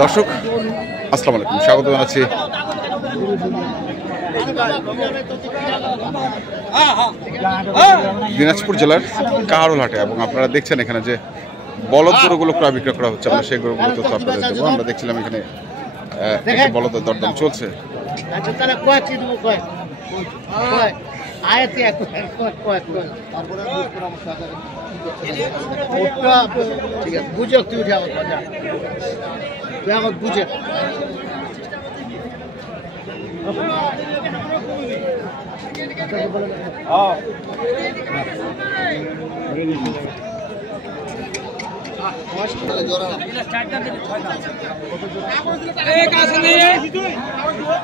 দর্শক আসসালামু আলাইকুম, স্বাগত জানাচ্ছি দিনাজপুর জেলার কাহারোল হাটে। এবং আপনারা দেখছেন এখানে যে বলদ গরুগুলো ক্রয় বিক্রয় করা হচ্ছে, আমরা সেই গরুগুলো তথ্য আপনাদের দেবো। আমরা দেখছিলাম এখানে বলদের দরদাম চলছে।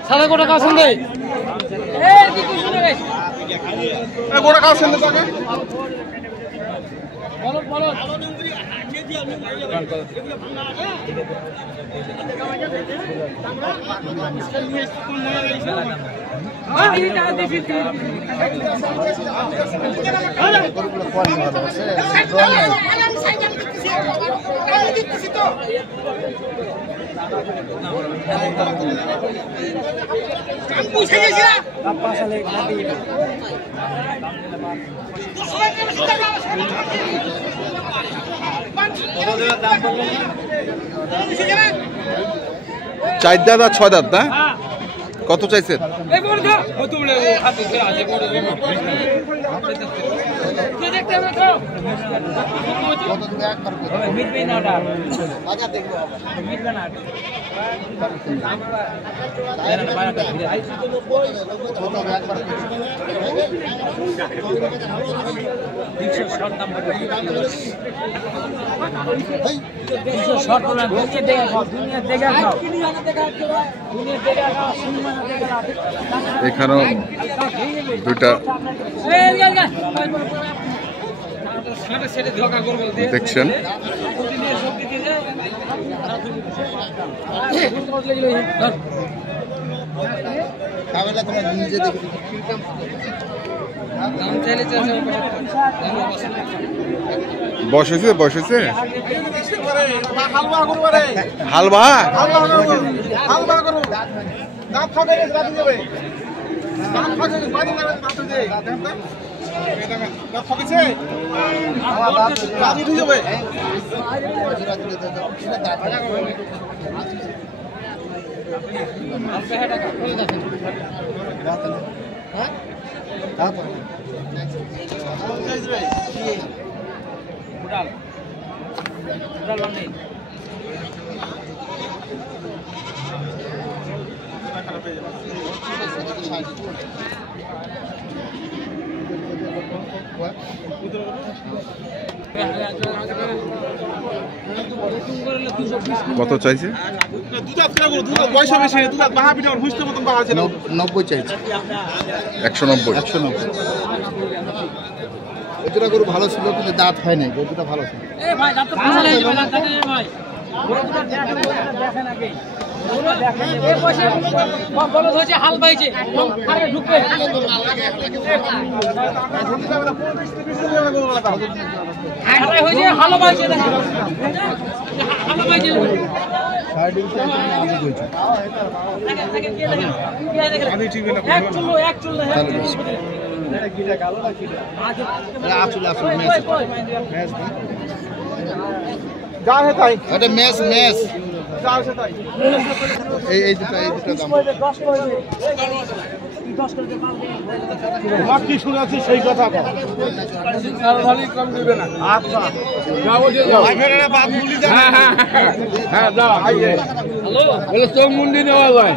সাদা গোটা কাছেন দেয় গোটা কাছেন তাকে চার দাঁত আর ছয় দাঁত না? কত চাইছেন? এখানেও দুইটা দেখছেন। বয়স হয়েছে হালবা কত চাইছে? 90 চাইছে। 190। দুটা গরু ভালো ছিল কিন্তু দাঁত হয় নাই, গরুটা ভালো ছিল। হাল পাইছে ভালো পাইছে কি শুনেছি সেই কথা চোখ মুন্ডি নেওয়া যায়।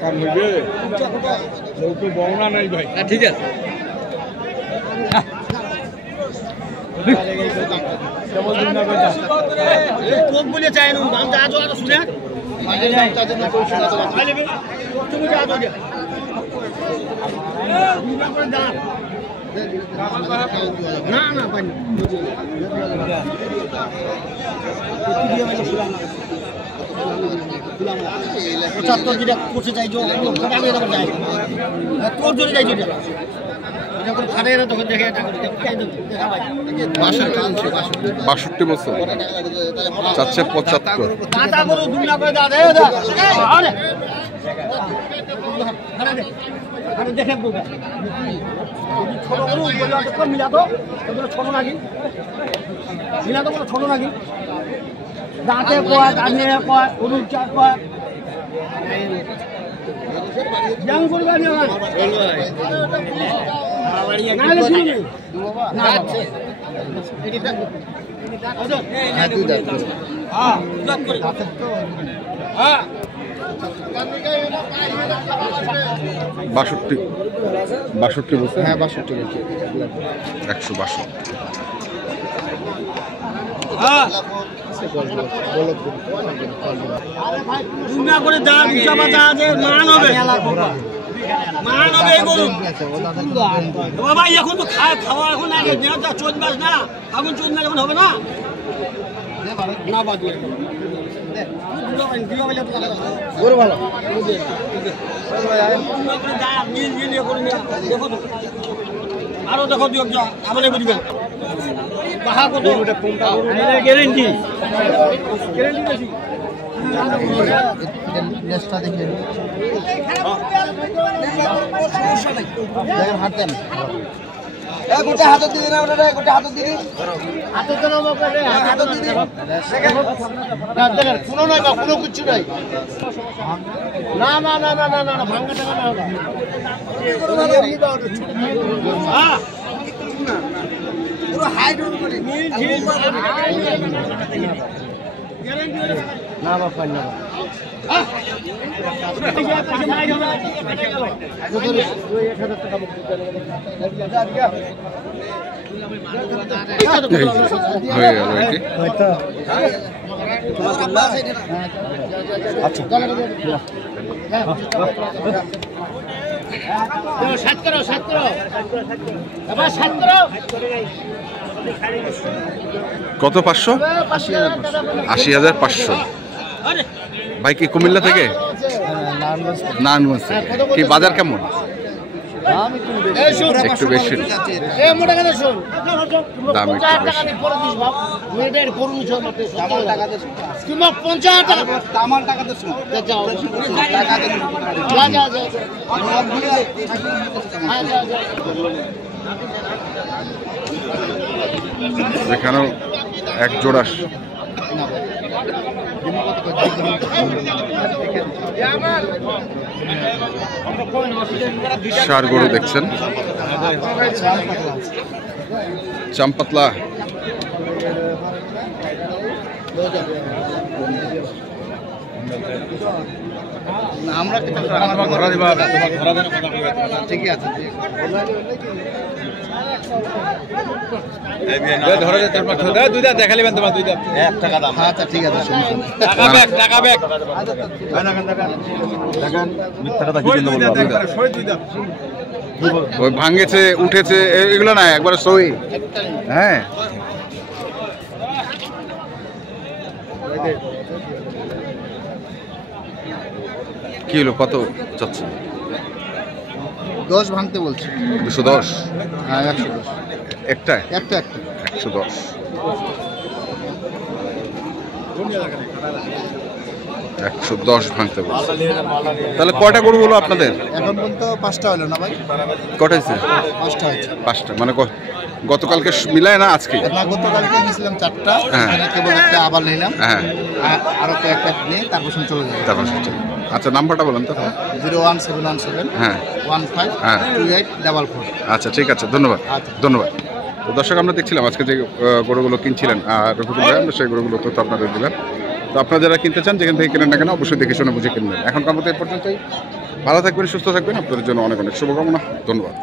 কাম হবে বহনা নাই ভাই। ঠিক আছে বাষট্টি বছর চাচ্ছে 75। দেখে ছোট গরু মিলাতো ছোট নাকি মিলাতো বলো ছোট নাকি দাঁতে কয় কানে কয় গরুর চার কয় জাং করবে বাষট্টি বছর। হ্যাঁ 62 বছর 162। করে দাম চাপাতা আছে মান হবে বাবা এখন তো খাওয়া এখন চোদ্দ মাস না এখন 14 মাস এখন হবে না গরু ভালো আরো দেখো দুই আমাদের বুঝবেন বাহা কত গ্যারেন্টি গ্যারেন্টি নেক্সটটা দেখে দেখেন হাঁটতেন গোটা হাতত দিদি না ওটা গোটা হাতত দিদি হাতত দেন হাতত দিদি দেখেন কোনো নাই বা কোনো কিছু নাই না না না না না না ভাঙা টাকা না হ্যাঁ পুরো হাইট করে না বাবা না হয়ে গেল এটি। কত 500? 80,500। ভাই কি কুমিল্লা থেকে? নারায়ণগঞ্জ থেকে। কি বাজার কেমন? একটু বেশি দাম একটু বেশি। এখানেও এক জোড়া ষাঁড় গরু দেখছেন, চাম্পাতলা। আমরা ঠিকই আছে দুইটা দেখালি তোমার দুইটা 1 টাকা দাম। আচ্ছা ঠিক আছে টাকা ব্যাগ ওই ভাঙেছে উঠেছে এগুলো না একবারে সই। হ্যাঁ কি হলো কত চাচ্ছে? 10 ভাঙতে বলছি। 210? হ্যাঁ 110 একটা 110। ভাঙতে বলছে। তাহলে কয়টা গরু হলো আপনাদের এখন পর্যন্ত? 5টা হলো না ভাই? কটা হয়েছে? 5টা হয়েছে। 5টা মানে গতকালকে মিলায় না আজকে? না গতকালকে নিয়েছিলাম 4টা, কেবল একটা আবার নিলাম। হ্যাঁ আরো তো একটা নিয়ে তারপর চলে যাবে। আচ্ছা নাম্বারটা বলেন তো। 01717 হ্যাঁ 152844। আচ্ছা ঠিক আছে, ধন্যবাদ। ধন্যবাদ। তো দর্শক আমরা দেখছিলাম আজকে যে গরুগুলো কিনছিলেন আর আমরা সেই গরুগুলো তো আপনাদের দিলাম। তো আপনারা যারা কিনতে চান যেখান থেকে কেনেন না কেন অবশ্যই দেখে শুনে বুঝে কিনবেন। এখনকার মতো এই পর্যন্তই। ভালো থাকবেন, সুস্থ থাকবেন। আপনাদের জন্য অনেক অনেক শুভকামনা। ধন্যবাদ।